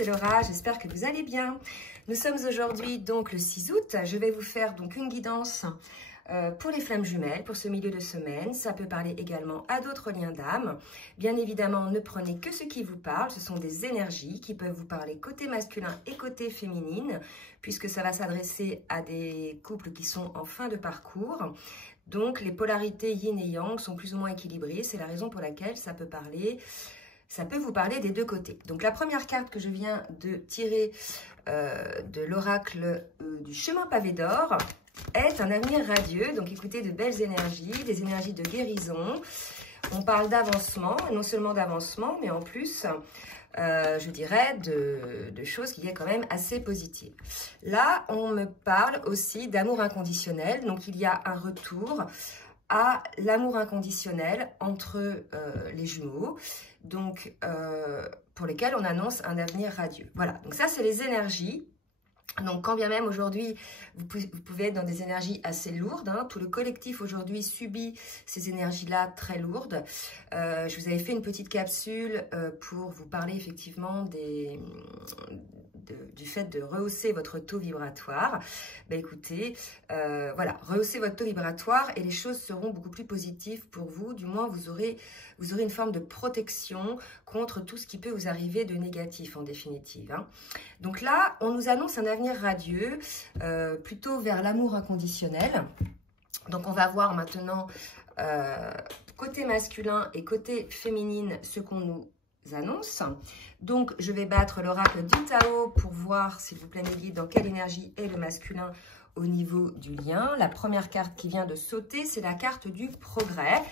c'est Laura, j'espère que vous allez bien. Nous sommes aujourd'hui donc le 6 août, je vais vous faire donc une guidance pour les flammes jumelles, pour ce milieu de semaine. Ça peut parler également à d'autres liens d'âme. Bien évidemment, ne prenez que ce qui vous parle, ce sont des énergies qui peuvent vous parler côté masculin et côté féminine, puisque ça va s'adresser à des couples qui sont en fin de parcours. Donc les polarités yin et yang sont plus ou moins équilibrées, c'est la raison pour laquelle ça peut vous parler des deux côtés. Donc la première carte que je viens de tirer de l'oracle du chemin pavé d'or est un avenir radieux. Donc écoutez, de belles énergies, des énergies de guérison. On parle d'avancement, et non seulement d'avancement, mais en plus, je dirais, de choses qui sont quand même assez positives. Là, on me parle aussi d'amour inconditionnel. Donc il y a un retour à l'amour inconditionnel entre les jumeaux, donc pour lesquels on annonce un avenir radieux. Voilà, donc ça c'est les énergies. Donc quand bien même aujourd'hui vous pouvez être dans des énergies assez lourdes, hein, tout le collectif aujourd'hui subit ces énergies-là très lourdes. Je vous avais fait une petite capsule pour vous parler effectivement du fait de rehausser votre taux vibratoire. Ben écoutez, voilà, rehaussez votre taux vibratoire et les choses seront beaucoup plus positives pour vous. Du moins, vous aurez une forme de protection contre tout ce qui peut vous arriver de négatif en définitive, hein. Donc là, on nous annonce un avenir radieux, plutôt vers l'amour inconditionnel. Donc on va voir maintenant côté masculin et côté féminine ce qu'on nous annonce. Donc je vais battre l'oracle du Tao pour voir, s'il vous plaît mes guides, dans quelle énergie est le masculin au niveau du lien. La première carte qui vient de sauter, c'est la carte du progrès.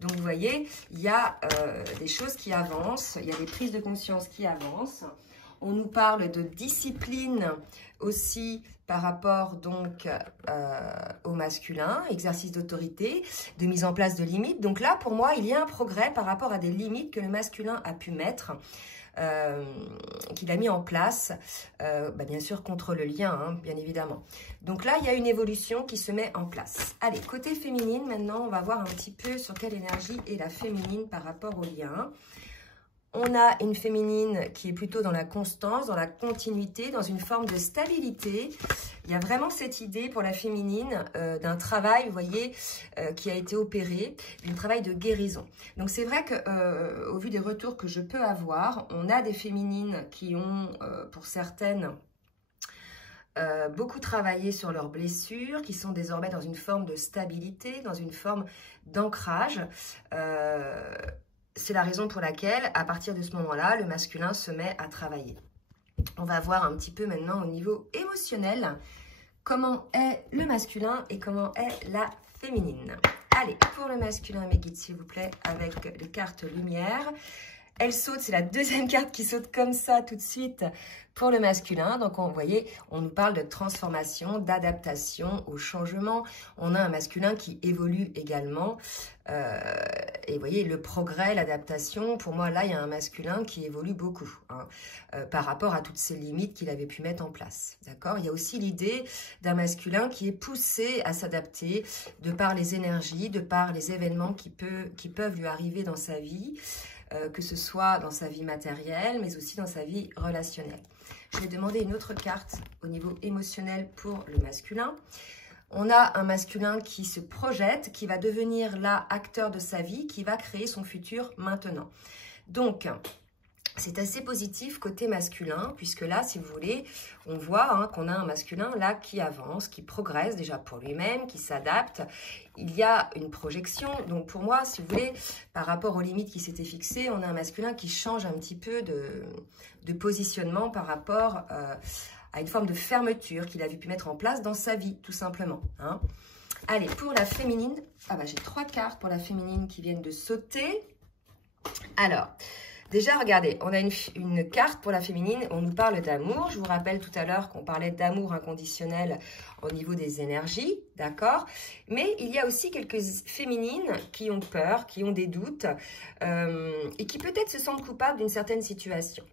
Donc vous voyez, il y a des choses qui avancent, il y a des prises de conscience qui avancent. On nous parle de discipline aussi par rapport donc au masculin, exercice d'autorité, de mise en place de limites. Donc là, pour moi, il y a un progrès par rapport à des limites que le masculin a pu mettre, qu'il a mis en place, bien sûr contre le lien, hein, bien évidemment. Donc là, il y a une évolution qui se met en place. Allez, côté féminine, maintenant, on va voir un petit peu sur quelle énergie est la féminine par rapport au lien. On a une féminine qui est plutôt dans la constance, dans la continuité, dans une forme de stabilité. Il y a vraiment cette idée pour la féminine d'un travail, vous voyez, qui a été opéré, un travail de guérison. Donc c'est vrai que au vu des retours que je peux avoir, on a des féminines qui ont, pour certaines, beaucoup travaillé sur leurs blessures, qui sont désormais dans une forme de stabilité, dans une forme d'ancrage. C'est la raison pour laquelle, à partir de ce moment-là, le masculin se met à travailler. On va voir un petit peu maintenant au niveau émotionnel comment est le masculin et comment est la féminine. Allez, pour le masculin, mes guides, s'il vous plaît, avec les cartes lumière. Elle saute, c'est la deuxième carte qui saute comme ça tout de suite pour le masculin. Donc, vous voyez, on nous parle de transformation, d'adaptation au changement. On a un masculin qui évolue également. Et vous voyez, le progrès, l'adaptation, pour moi, là, il y a un masculin qui évolue beaucoup, hein, par rapport à toutes ces limites qu'il avait pu mettre en place. D'accord ? Il y a aussi l'idée d'un masculin qui est poussé à s'adapter de par les énergies, de par les événements qui peuvent lui arriver dans sa vie. Que ce soit dans sa vie matérielle, mais aussi dans sa vie relationnelle. Je vais demander une autre carte au niveau émotionnel pour le masculin. On a un masculin qui se projette, qui va devenir là acteur de sa vie, qui va créer son futur maintenant. Donc, c'est assez positif côté masculin, puisque là, si vous voulez, on voit hein, qu'on a un masculin là qui avance, qui progresse déjà pour lui-même, qui s'adapte. Il y a une projection. Donc pour moi, si vous voulez, par rapport aux limites qui s'étaient fixées, on a un masculin qui change un petit peu de positionnement par rapport à une forme de fermeture qu'il avait pu mettre en place dans sa vie, tout simplement, hein. Allez, pour la féminine, j'ai 3 cartes pour la féminine qui viennent de sauter. Alors, déjà, regardez, on a une carte pour la féminine, on nous parle d'amour. Je vous rappelle tout à l'heure qu'on parlait d'amour inconditionnel au niveau des énergies, d'accord? Mais il y a aussi quelques féminines qui ont peur, qui ont des doutes et qui peut-être se sentent coupables d'une certaine situation.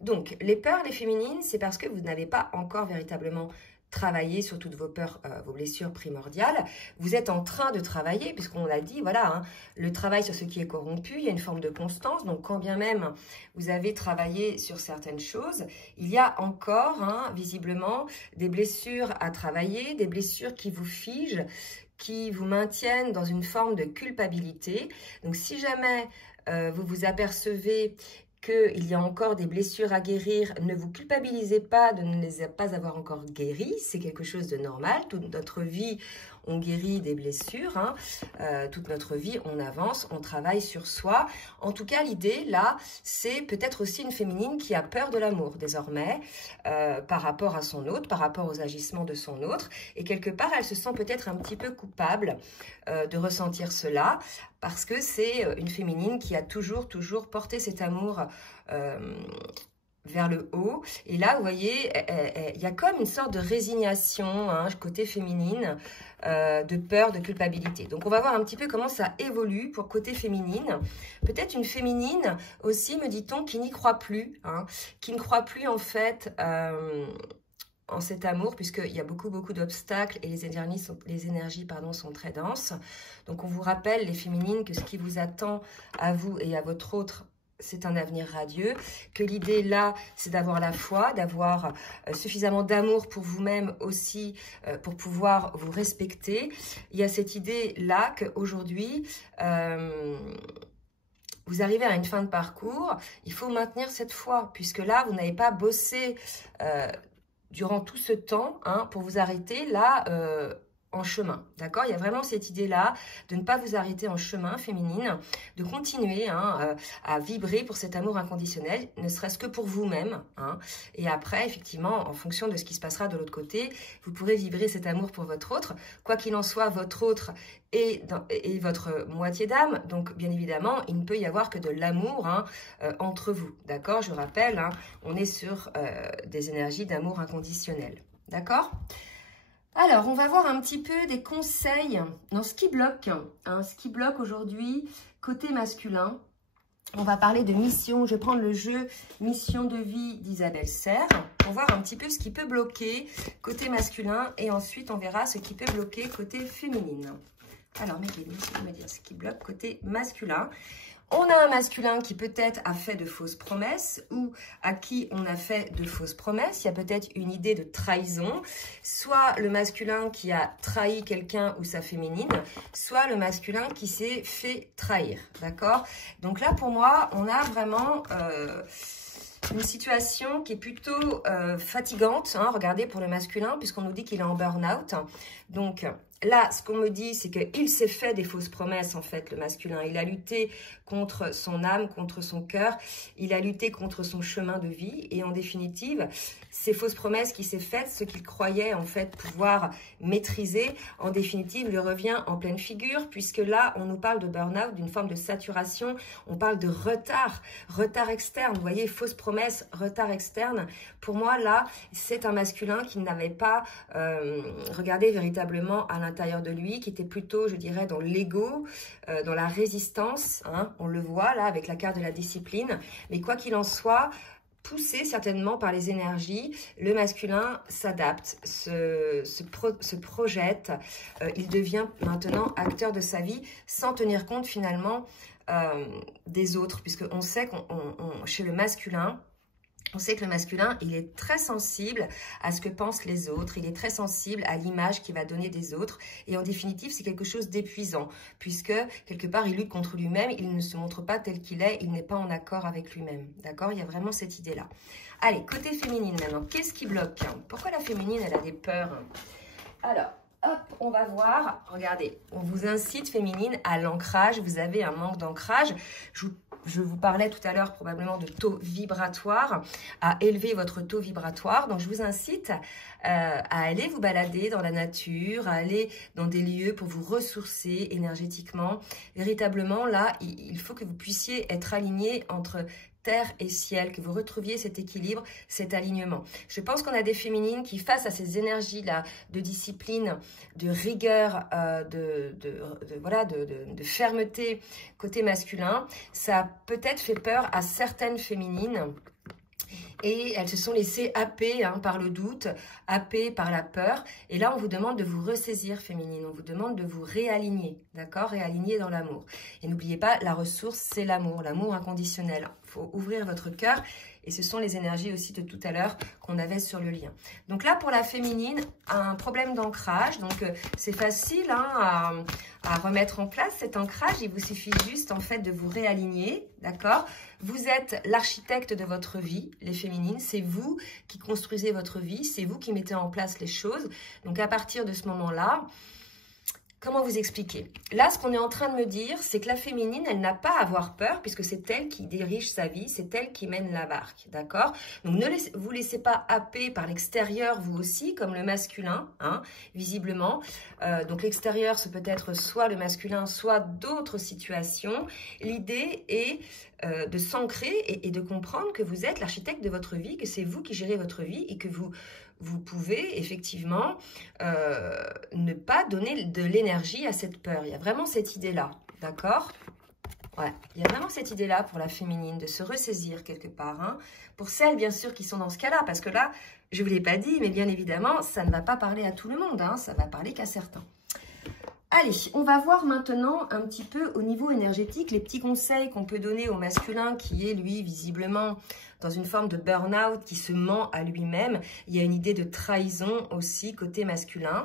Donc, les peurs, les féminines, c'est parce que vous n'avez pas encore véritablement travailler sur toutes vos peurs, vos blessures primordiales. Vous êtes en train de travailler, puisqu'on l'a dit, voilà, hein, le travail sur ce qui est corrompu, il y a une forme de constance. Donc, quand bien même vous avez travaillé sur certaines choses, il y a encore, hein, visiblement, des blessures à travailler, des blessures qui vous figent, qui vous maintiennent dans une forme de culpabilité. Donc, si jamais vous vous apercevez qu'il y a encore des blessures à guérir, ne vous culpabilisez pas de ne les pas avoir encore guéries, c'est quelque chose de normal. Toute notre vie, on guérit des blessures, hein. Toute notre vie, on avance, on travaille sur soi. En tout cas, l'idée, là, c'est peut-être aussi une féminine qui a peur de l'amour, désormais, par rapport à son autre, par rapport aux agissements de son autre. Et quelque part, elle se sent peut-être un petit peu coupable de ressentir cela, parce que c'est une féminine qui a toujours porté cet amour vers le haut. Et là, vous voyez, il y a comme une sorte de résignation, hein, côté féminine, de peur, de culpabilité. Donc, on va voir un petit peu comment ça évolue pour côté féminine. Peut-être une féminine aussi, me dit-on, qui n'y croit plus, hein, qui ne croit plus en fait en cet amour, puisqu'il y a beaucoup d'obstacles et les énergies sont très denses. Donc, on vous rappelle, les féminines, que ce qui vous attend à vous et à votre autre, c'est un avenir radieux, que l'idée là, c'est d'avoir la foi, d'avoir suffisamment d'amour pour vous-même aussi, pour pouvoir vous respecter. Il y a cette idée là qu'aujourd'hui, vous arrivez à une fin de parcours, il faut maintenir cette foi, puisque là, vous n'avez pas bossé durant tout ce temps, hein, pour vous arrêter là en chemin, d'accord? Il y a vraiment cette idée-là de ne pas vous arrêter en chemin, féminine, de continuer, hein, à vibrer pour cet amour inconditionnel, ne serait-ce que pour vous-même, hein. Et après, effectivement, en fonction de ce qui se passera de l'autre côté, vous pourrez vibrer cet amour pour votre autre. Quoi qu'il en soit, votre autre et votre moitié d'âme, donc bien évidemment, il ne peut y avoir que de l'amour, hein, entre vous, d'accord? Je rappelle, hein, on est sur des énergies d'amour inconditionnel, d'accord? Alors, on va voir un petit peu des conseils dans ce qui bloque, hein, ce qui bloque aujourd'hui côté masculin. On va parler de mission. Je vais prendre le jeu Mission de vie d'Isabelle Serre pour voir un petit peu ce qui peut bloquer côté masculin et ensuite on verra ce qui peut bloquer côté féminine. Alors, mes guides, vous me dire ce qui bloque côté masculin. On a un masculin qui peut-être a fait de fausses promesses ou à qui on a fait de fausses promesses. Il y a peut-être une idée de trahison, soit le masculin qui a trahi quelqu'un ou sa féminine, soit le masculin qui s'est fait trahir, d'accord? Donc là, pour moi, on a vraiment une situation qui est plutôt fatigante, hein, regardez, pour le masculin, puisqu'on nous dit qu'il est en burn-out. Donc là, ce qu'on me dit, c'est qu'il s'est fait des fausses promesses, en fait, le masculin. Il a lutté contre son âme, contre son cœur. Il a lutté contre son chemin de vie. Et en définitive, ces fausses promesses qu'il s'est faites, ce qu'il croyait, en fait, pouvoir maîtriser, en définitive, lui revient en pleine figure, puisque là, on nous parle de burn-out, d'une forme de saturation. On parle de retard externe. Vous voyez, fausses promesses, retard externe. Pour moi, là, c'est un masculin qui n'avait pas regardé véritablement à l'intérieur de lui, qui était plutôt, je dirais, dans l'ego, dans la résistance, hein, on le voit là avec la carte de la discipline, mais quoi qu'il en soit, poussé certainement par les énergies, le masculin s'adapte, se projette, il devient maintenant acteur de sa vie sans tenir compte finalement des autres, puisqu'on sait qu'on chez le masculin, on sait que le masculin, il est très sensible à ce que pensent les autres. Il est très sensible à l'image qu'il va donner des autres. Et en définitive, c'est quelque chose d'épuisant. Puisque, quelque part, il lutte contre lui-même. Il ne se montre pas tel qu'il est. Il n'est pas en accord avec lui-même. D'accord? Il y a vraiment cette idée-là. Allez, côté féminine maintenant. Qu'est-ce qui bloque? Pourquoi la féminine, elle a des peurs? Alors, hop, on va voir. Regardez, on vous incite, féminine, à l'ancrage. Vous avez un manque d'ancrage. Je vous parlais tout à l'heure probablement de taux vibratoire, à élever votre taux vibratoire. Donc, je vous incite à aller vous balader dans la nature, à aller dans des lieux pour vous ressourcer énergétiquement. Véritablement, là, il faut que vous puissiez être aligné entre terre et ciel, que vous retrouviez cet équilibre, cet alignement. Je pense qu'on a des féminines qui, face à ces énergies-là de discipline, de rigueur, de fermeté côté masculin, ça a peut-être fait peur à certaines féminines Et elles se sont laissées happer par le doute, happer par la peur. Et là, on vous demande de vous ressaisir, féminine. On vous demande de vous réaligner, d'accord? Réaligner dans l'amour. Et n'oubliez pas, la ressource, c'est l'amour inconditionnel. Il faut ouvrir votre cœur. Et ce sont les énergies aussi de tout à l'heure qu'on avait sur le lien. Donc là, pour la féminine, un problème d'ancrage. Donc, c'est facile à remettre en place cet ancrage. Il vous suffit juste, en fait, de vous réaligner, d'accord? Vous êtes l'architecte de votre vie, les féminines. C'est vous qui construisez votre vie. C'est vous qui mettez en place les choses. Donc, à partir de ce moment-là, comment vous expliquer? Là, ce qu'on est en train de me dire, c'est que la féminine, elle n'a pas à avoir peur puisque c'est elle qui dirige sa vie, c'est elle qui mène la barque, d'accord? Donc, ne vous laissez pas happer par l'extérieur, vous aussi, comme le masculin, visiblement. Donc, l'extérieur, c'est peut-être soit le masculin, soit d'autres situations. L'idée est de s'ancrer et de comprendre que vous êtes l'architecte de votre vie, que c'est vous qui gérez votre vie et que vous pouvez effectivement ne pas donner de l'énergie à cette peur. Il y a vraiment cette idée-là, d'accord? Ouais, il y a vraiment cette idée-là pour la féminine, de se ressaisir quelque part. Pour celles, bien sûr, qui sont dans ce cas-là, parce que là, je ne vous l'ai pas dit, mais bien évidemment, ça ne va pas parler à tout le monde, ça va parler qu'à certains. Allez, on va voir maintenant un petit peu au niveau énergétique les petits conseils qu'on peut donner au masculin qui est, lui, visiblement dans une forme de burn-out, qui se ment à lui-même. Il y a une idée de trahison aussi côté masculin.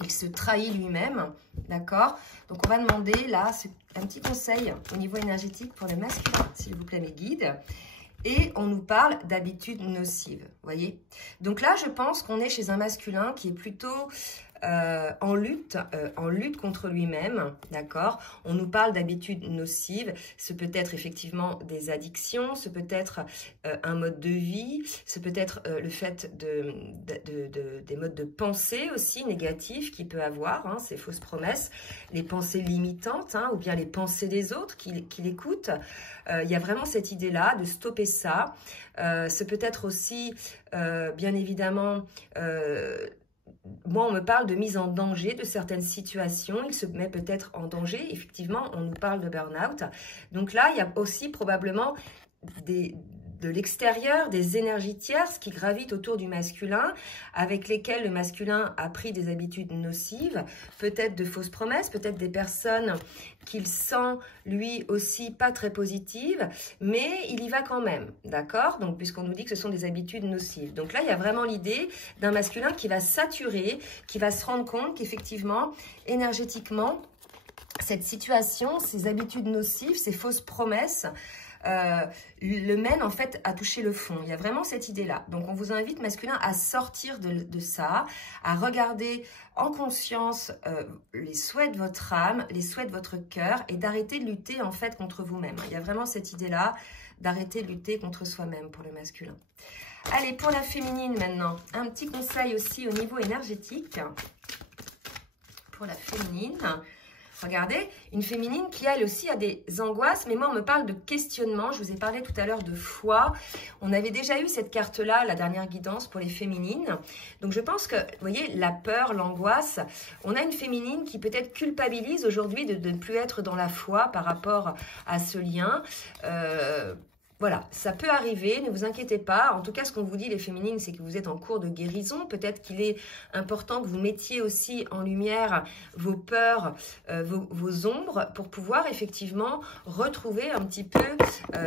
Il se trahit lui-même, d'accord? Donc, on va demander là un petit conseil au niveau énergétique pour les masculins, s'il vous plaît, mes guides. Et on nous parle d'habitudes nocives, voyez? Donc là, je pense qu'on est chez un masculin qui est plutôt en lutte contre lui-même, d'accord? On nous parle d'habitudes nocives, ce peut être effectivement des addictions, ce peut être un mode de vie, ce peut être le fait des modes de pensée aussi négatifs qu'il peut avoir, ces fausses promesses, les pensées limitantes, ou bien les pensées des autres qui l'écoutent. Il y a vraiment cette idée-là de stopper ça. Ce peut être aussi, bien évidemment, moi, on me parle de mise en danger de certaines situations. Il se met peut-être en danger. Effectivement, on nous parle de burn-out. Donc là, il y a aussi probablement de l'extérieur, des énergies tierces qui gravitent autour du masculin, avec lesquelles le masculin a pris des habitudes nocives, peut-être de fausses promesses, peut-être des personnes qu'il sent lui aussi pas très positives, mais il y va quand même, d'accord? Donc, puisqu'on nous dit que ce sont des habitudes nocives. Donc là, il y a vraiment l'idée d'un masculin qui va saturer, qui va se rendre compte qu'effectivement, énergétiquement, cette situation, ces habitudes nocives, ces fausses promesses, le mène en fait à toucher le fond. Il y a vraiment cette idée-là. Donc, on vous invite, masculin, à sortir de ça, à regarder en conscience les souhaits de votre âme, les souhaits de votre cœur et d'arrêter de lutter en fait contre vous-même. Il y a vraiment cette idée-là d'arrêter de lutter contre soi-même pour le masculin. Allez, pour la féminine maintenant, un petit conseil aussi au niveau énergétique. Pour la féminine, regardez, une féminine qui, elle aussi, a des angoisses. Mais moi, on me parle de questionnement. Je vous ai parlé tout à l'heure de foi. On avait déjà eu cette carte-là, la dernière guidance pour les féminines. Donc, je pense que, vous voyez, la peur, l'angoisse, on a une féminine qui peut-être culpabilise aujourd'hui de ne plus être dans la foi par rapport à ce lien. Voilà, ça peut arriver, ne vous inquiétez pas. En tout cas, ce qu'on vous dit, les féminines, c'est que vous êtes en cours de guérison. Peut-être qu'il est important que vous mettiez aussi en lumière vos peurs, vos ombres, pour pouvoir effectivement retrouver un petit peu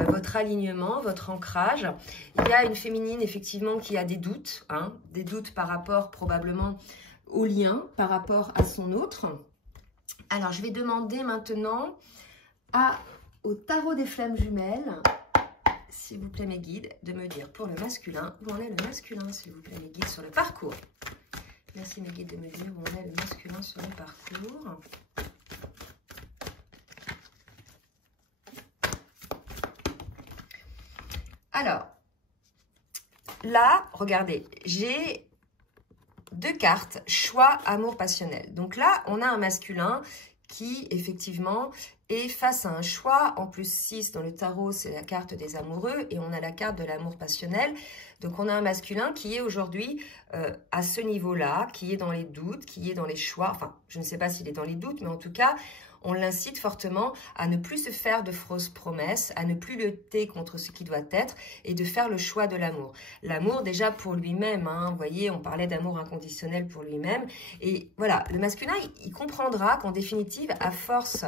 votre alignement, votre ancrage. Il y a une féminine, effectivement, qui a des doutes par rapport probablement au lien, par rapport à son autre. Alors, je vais demander maintenant au tarot des flammes jumelles, s'il vous plaît mes guides, de me dire pour le masculin, où en est le masculin, s'il vous plaît mes guides, sur le parcours. Merci mes guides de me dire où en est le masculin sur le parcours. Alors, là, regardez, j'ai deux cartes, choix, amour passionnel. Donc là, on a un masculin qui, effectivement, est face à un choix. En plus, 6 dans le tarot, c'est la carte des amoureux et on a la carte de l'amour passionnel. Donc, on a un masculin qui est aujourd'hui à ce niveau-là, qui est dans les doutes, qui est dans les choix. Enfin, je ne sais pas s'il est dans les doutes, mais en tout cas, on l'incite fortement à ne plus se faire de fausses promesses, à ne plus lutter contre ce qui doit être et de faire le choix de l'amour. L'amour déjà pour lui-même, hein, vous voyez, on parlait d'amour inconditionnel pour lui-même. Et voilà, le masculin, il comprendra qu'en définitive, à force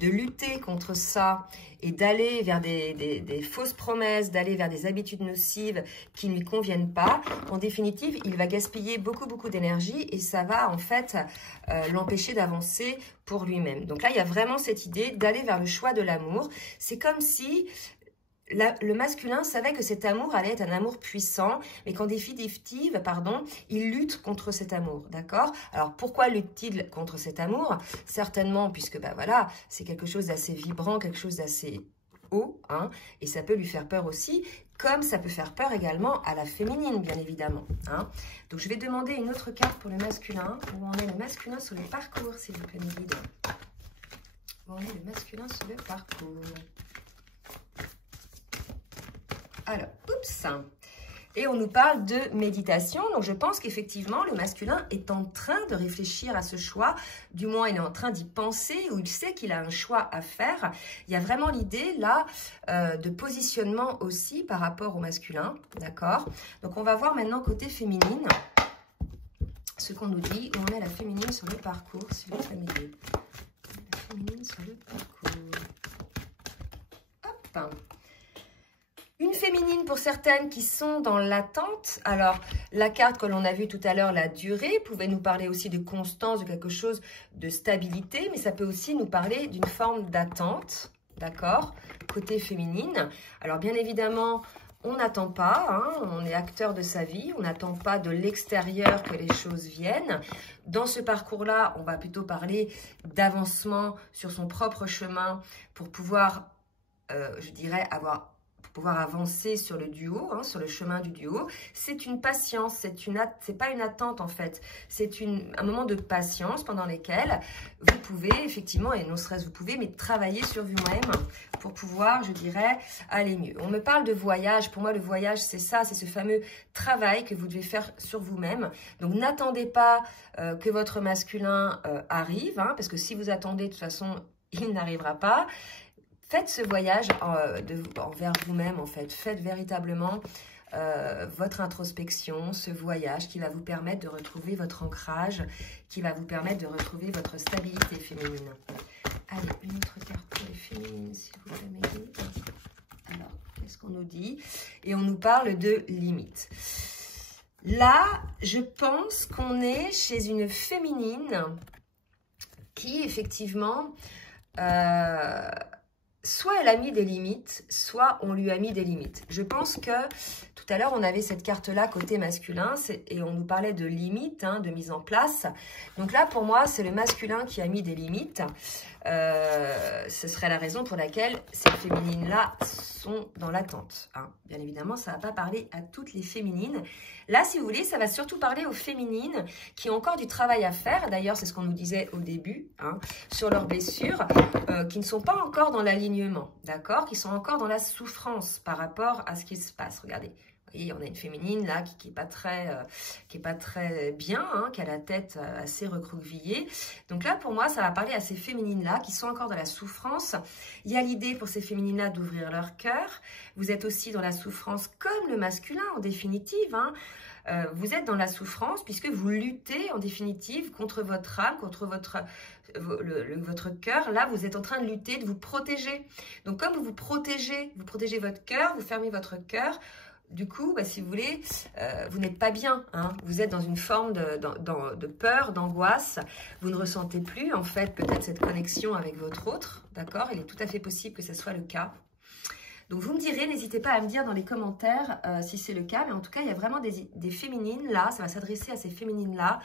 de lutter contre ça et d'aller vers des fausses promesses, d'aller vers des habitudes nocives qui ne lui conviennent pas, en définitive, il va gaspiller beaucoup d'énergie et ça va en fait l'empêcher d'avancer pour lui-même. Donc là, il y a vraiment cette idée d'aller vers le choix de l'amour. C'est comme si le masculin savait que cet amour allait être un amour puissant, mais qu'en définitive, il lutte contre cet amour, d'accord? Alors, pourquoi lutte-t-il contre cet amour? Certainement, puisque, voilà, c'est quelque chose d'assez vibrant, quelque chose d'assez haut, hein, et ça peut lui faire peur aussi, comme ça peut faire peur également à la féminine, bien évidemment, hein. Donc, je vais demander une autre carte pour le masculin. Où en est le masculin sur le parcours, s'il vous plaît, mes guides? Où en est le masculin sur le parcours? Alors, oups. Et on nous parle de méditation. Donc, je pense qu'effectivement, le masculin est en train de réfléchir à ce choix. Du moins, il est en train d'y penser ou il sait qu'il a un choix à faire. Il y a vraiment l'idée, là, de positionnement aussi par rapport au masculin. D'accord? Donc, on va voir maintenant côté féminine ce qu'on nous dit. Où on est la féminine sur le parcours, s'il vous plaît, m'aider. La féminine sur le parcours. Hop! Une féminine pour certaines qui sont dans l'attente. Alors, la carte que l'on a vue tout à l'heure, la durée, pouvait nous parler aussi de constance, de quelque chose de stabilité, mais ça peut aussi nous parler d'une forme d'attente, d'accord, côté féminine. Alors, bien évidemment, on n'attend pas, hein, on est acteur de sa vie, on n'attend pas de l'extérieur que les choses viennent. Dans ce parcours-là, on va plutôt parler d'avancement sur son propre chemin pour pouvoir, je dirais, pouvoir avancer sur le duo, hein, sur le chemin du duo. C'est une patience, c'est pas une attente en fait, c'est un moment de patience pendant lequel vous pouvez effectivement, et non serait-ce vous pouvez, mais travailler sur vous-même pour pouvoir, je dirais, aller mieux. On me parle de voyage, pour moi le voyage c'est ça, c'est ce fameux travail que vous devez faire sur vous-même. Donc n'attendez pas que votre masculin arrive, hein, parce que si vous attendez de toute façon, il n'arrivera pas. Faites ce voyage envers vous-même, en fait. Faites véritablement votre introspection, ce voyage qui va vous permettre de retrouver votre ancrage, qui va vous permettre de retrouver votre stabilité féminine. Allez, une autre carte pour les féminines, s'il vous plaît, m'aider. Alors, qu'est-ce qu'on nous dit? Et on nous parle de limites. Là, je pense qu'on est chez une féminine qui, effectivement... soit elle a mis des limites, soit on lui a mis des limites. Je pense que tout à l'heure, on avait cette carte-là côté masculin et on nous parlait de limites, hein, de mise en place. Donc là, pour moi, c'est le masculin qui a mis des limites. Ce serait la raison pour laquelle ces féminines-là sont dans l'attente, hein. Bien évidemment, ça ne va pas parler à toutes les féminines. Là, si vous voulez, ça va surtout parler aux féminines qui ont encore du travail à faire. D'ailleurs, c'est ce qu'on nous disait au début, hein, sur leurs blessures, qui ne sont pas encore dans l'alignement, d'accord, qui sont encore dans la souffrance par rapport à ce qui se passe. Regardez. Vous voyez, on a une féminine là qui est pas très bien, hein, qui a la tête assez recroquevillée. Donc là, pour moi, ça va parler à ces féminines-là qui sont encore dans la souffrance. Il y a l'idée pour ces féminines-là d'ouvrir leur cœur. Vous êtes aussi dans la souffrance comme le masculin, en définitive, hein. Vous êtes dans la souffrance puisque vous luttez en définitive contre votre âme, contre votre cœur. Là, vous êtes en train de lutter, de vous protéger. Donc, comme vous protégez votre cœur, vous fermez votre cœur. Du coup, si vous voulez, vous n'êtes pas bien, hein. Vous êtes dans une forme de peur, d'angoisse. Vous ne ressentez plus, en fait, peut-être cette connexion avec votre autre, d'accord? Il est tout à fait possible que ce soit le cas. Donc, vous me direz, n'hésitez pas à me dire dans les commentaires si c'est le cas. Mais en tout cas, il y a vraiment des féminines, là, ça va s'adresser à ces féminines-là,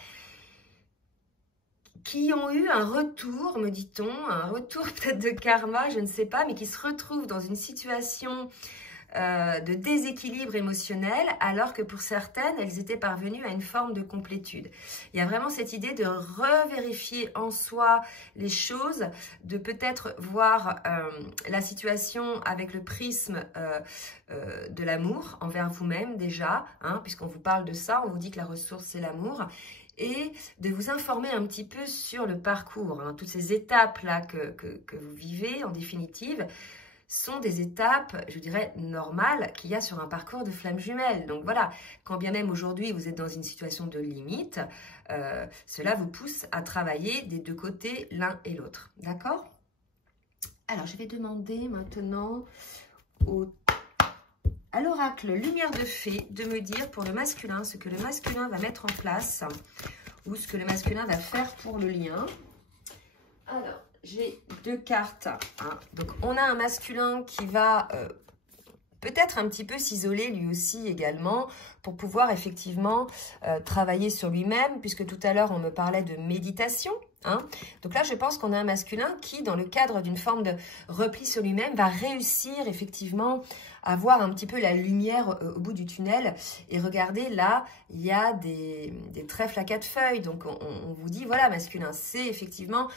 qui ont eu un retour, me dit-on, un retour peut-être de karma, je ne sais pas, mais qui se retrouvent dans une situation de déséquilibre émotionnel, alors que pour certaines, elles étaient parvenues à une forme de complétude. Il y a vraiment cette idée de revérifier en soi les choses, de peut-être voir la situation avec le prisme de l'amour envers vous-même déjà, hein, puisqu'on vous parle de ça, on vous dit que la ressource c'est l'amour, et de vous informer un petit peu sur le parcours. Toutes ces étapes-là que vous vivez, en définitive, sont des étapes, je dirais, normales qu'il y a sur un parcours de flamme jumelle. Donc voilà, quand bien même aujourd'hui vous êtes dans une situation de limite, cela vous pousse à travailler des deux côtés, l'un et l'autre. D'accord? Alors, je vais demander maintenant à l'oracle Lumière de Fée de me dire pour le masculin ce que le masculin va mettre en place ou ce que le masculin va faire pour le lien. Alors, j'ai deux cartes. Donc, on a un masculin qui va peut-être un petit peu s'isoler lui aussi également pour pouvoir effectivement travailler sur lui-même, puisque tout à l'heure, on me parlait de méditation. Donc là, je pense qu'on a un masculin qui, dans le cadre d'une forme de repli sur lui-même, va réussir effectivement à voir un petit peu la lumière au bout du tunnel. Et regardez, là, il y a des trèfles à 4 feuilles. Donc, on vous dit, voilà, masculin, c'est effectivement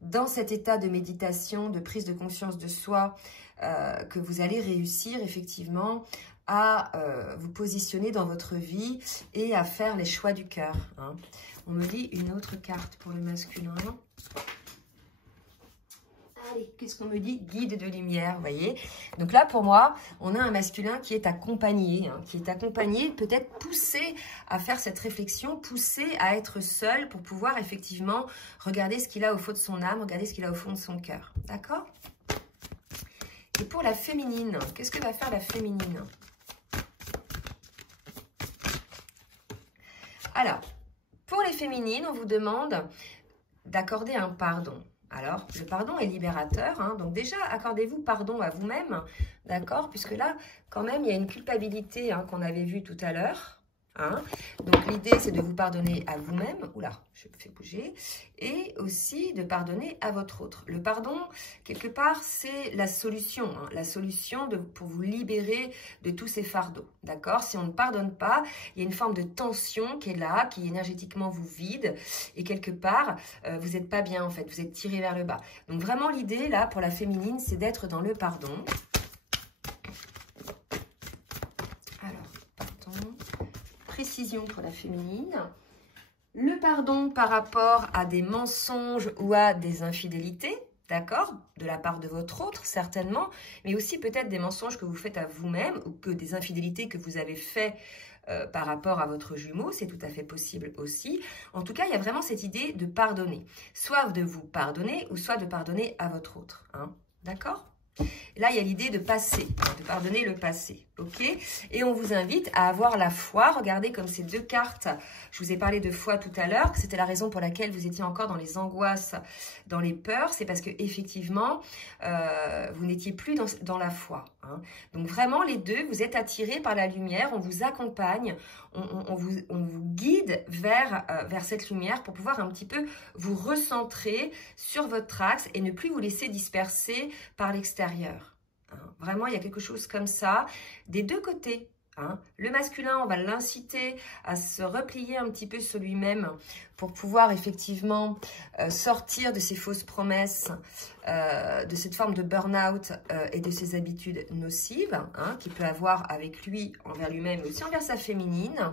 dans cet état de méditation, de prise de conscience de soi, que vous allez réussir effectivement à vous positionner dans votre vie et à faire les choix du cœur. On me dit une autre carte pour le masculin. Allez, qu'est-ce qu'on me dit? Guide de lumière, vous voyez. Donc là, pour moi, on a un masculin qui est accompagné, peut-être poussé à faire cette réflexion, poussé à être seul pour pouvoir effectivement regarder ce qu'il a au fond de son âme, regarder ce qu'il a au fond de son cœur. D'accord? Et pour la féminine, qu'est-ce que va faire la féminine? Alors, pour les féminines, on vous demande d'accorder un pardon. Alors, le pardon est libérateur, donc déjà, accordez-vous pardon à vous-même, d'accord? Puisque là, quand même, il y a une culpabilité qu'on avait vue tout à l'heure. Donc, l'idée, c'est de vous pardonner à vous-même. Oula, je me fais bouger. Et aussi de pardonner à votre autre. Le pardon, quelque part, c'est la solution. La solution pour vous libérer de tous ces fardeaux. D'accord? Si on ne pardonne pas, il y a une forme de tension qui est là, qui énergétiquement vous vide. Et quelque part, vous n'êtes pas bien, en fait. Vous êtes tiré vers le bas. Donc, vraiment, l'idée, là, pour la féminine, c'est d'être dans le pardon. Précision pour la féminine. Le pardon par rapport à des mensonges ou à des infidélités, d'accord, de la part de votre autre, certainement, mais aussi peut-être des mensonges que vous faites à vous-même ou que des infidélités que vous avez fait par rapport à votre jumeau, c'est tout à fait possible aussi. En tout cas, il y a vraiment cette idée de pardonner, soit de vous pardonner ou soit de pardonner à votre autre, d'accord? Là, il y a l'idée de passer, de pardonner le passé, ok? Et on vous invite à avoir la foi. Regardez comme ces deux cartes, je vous ai parlé de foi tout à l'heure, que c'était la raison pour laquelle vous étiez encore dans les angoisses, dans les peurs. C'est parce que effectivement, vous n'étiez plus dans la foi. Donc vraiment, les deux, vous êtes attirés par la lumière, on vous accompagne, on vous guide vers cette lumière pour pouvoir un petit peu vous recentrer sur votre axe et ne plus vous laisser disperser par l'extérieur. Vraiment, il y a quelque chose comme ça, des deux côtés. Le masculin, on va l'inciter à se replier un petit peu sur lui-même pour pouvoir effectivement sortir de ses fausses promesses, de cette forme de burn-out et de ses habitudes nocives qu'il peut avoir avec lui, envers lui-même, mais aussi envers sa féminine.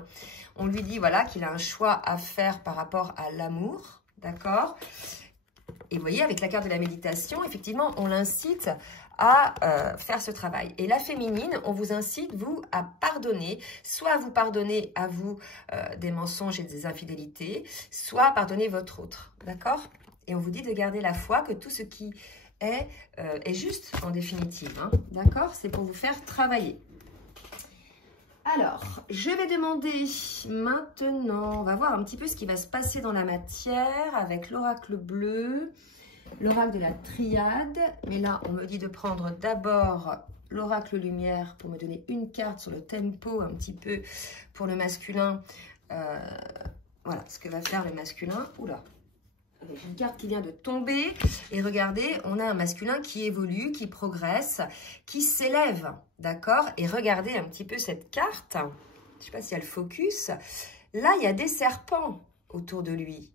On lui dit voilà qu'il a un choix à faire par rapport à l'amour, d'accord? Et vous voyez, avec la carte de la méditation, effectivement, on l'incite à faire ce travail. Et la féminine, on vous incite, vous, à pardonner, soit à vous pardonner à vous des mensonges et des infidélités, soit à pardonner votre autre, d'accord? Et on vous dit de garder la foi, que tout ce qui est juste, en définitive, d'accord? C'est pour vous faire travailler. Alors, je vais demander maintenant, on va voir un petit peu ce qui va se passer dans la matière avec l'oracle bleu, l'oracle de la triade. Mais là, on me dit de prendre d'abord l'oracle lumière pour me donner une carte sur le tempo un petit peu pour le masculin. Voilà, ce que va faire le masculin. Oula, j'ai une carte qui vient de tomber. Et regardez, on a un masculin qui évolue, qui progresse, qui s'élève. D'accord? Et regardez un petit peu cette carte. Je ne sais pas si elle focus. Là, il y a des serpents autour de lui.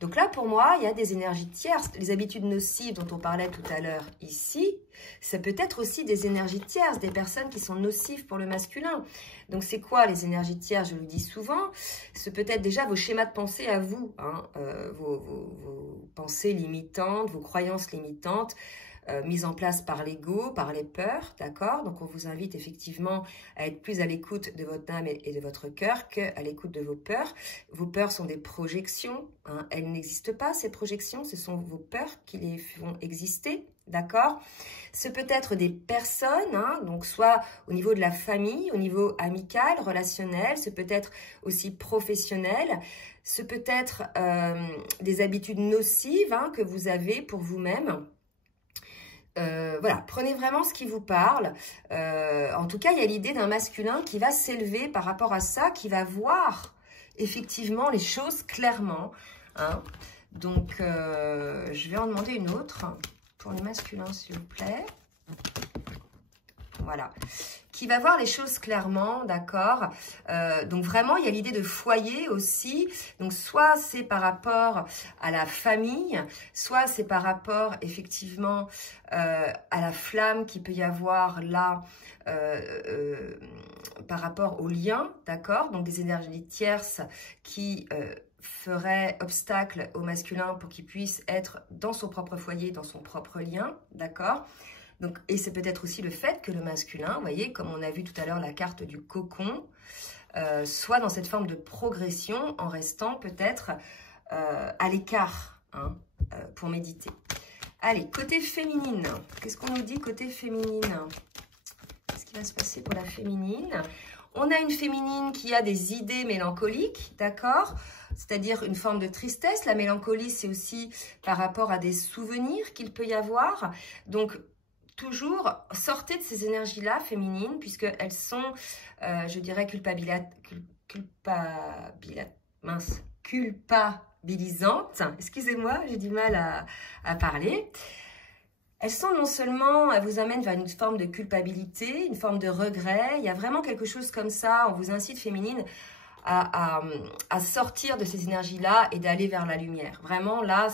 Donc là, pour moi, il y a des énergies tierces. Les habitudes nocives dont on parlait tout à l'heure ici, Ça peut être aussi des énergies tierces, des personnes qui sont nocives pour le masculin. Donc, c'est quoi les énergies tierces? Je le dis souvent. Ce peut être déjà vos schémas de pensée à vous, hein, vos pensées limitantes, vos croyances limitantes, mise en place par l'ego, par les peurs, d'accord? Donc, on vous invite effectivement à être plus à l'écoute de votre âme et de votre cœur qu'à l'écoute de vos peurs. Vos peurs sont des projections, hein, elles n'existent pas, ces projections, ce sont vos peurs qui les font exister, d'accord? Ce peut être des personnes, hein, donc soit au niveau de la famille, au niveau amical, relationnel, ce peut être aussi professionnel, ce peut être des habitudes nocives, hein, que vous avez pour vous-même. Voilà, prenez vraiment ce qui vous parle. En tout cas, il y a l'idée d'un masculin qui va s'élever par rapport à ça, qui va voir effectivement les choses clairement, hein. Donc, je vais en demander une autre pour le masculin, s'il vous plaît. Voilà. Qui va voir les choses clairement, d'accord? Donc vraiment, il y a l'idée de foyer aussi. Donc soit c'est par rapport à la famille, soit c'est par rapport effectivement à la flamme qu'il peut y avoir là par rapport au lien, d'accord? Donc des énergies tierces qui ferait obstacle au masculin pour qu'il puisse être dans son propre foyer, dans son propre lien, d'accord? Donc, et c'est peut-être aussi le fait que le masculin, vous voyez, comme on a vu tout à l'heure la carte du cocon, soit dans cette forme de progression en restant peut-être à l'écart, hein, pour méditer. Allez, côté féminine, qu'est-ce qu'on nous dit côté féminine? Qu'est-ce qui va se passer pour la féminine? On a une féminine qui a des idées mélancoliques, d'accord? C'est-à-dire une forme de tristesse. La mélancolie, c'est aussi par rapport à des souvenirs qu'il peut y avoir. Donc, toujours sortez de ces énergies-là féminines, puisqu'elles sont, je dirais, culpabilisantes. Excusez-moi, j'ai du mal à parler. Elles sont non seulement, elles vous amènent vers une forme de culpabilité, une forme de regret. Il y a vraiment quelque chose comme ça. On vous incite, féminine, à sortir de ces énergies-là et d'aller vers la lumière. Vraiment, là,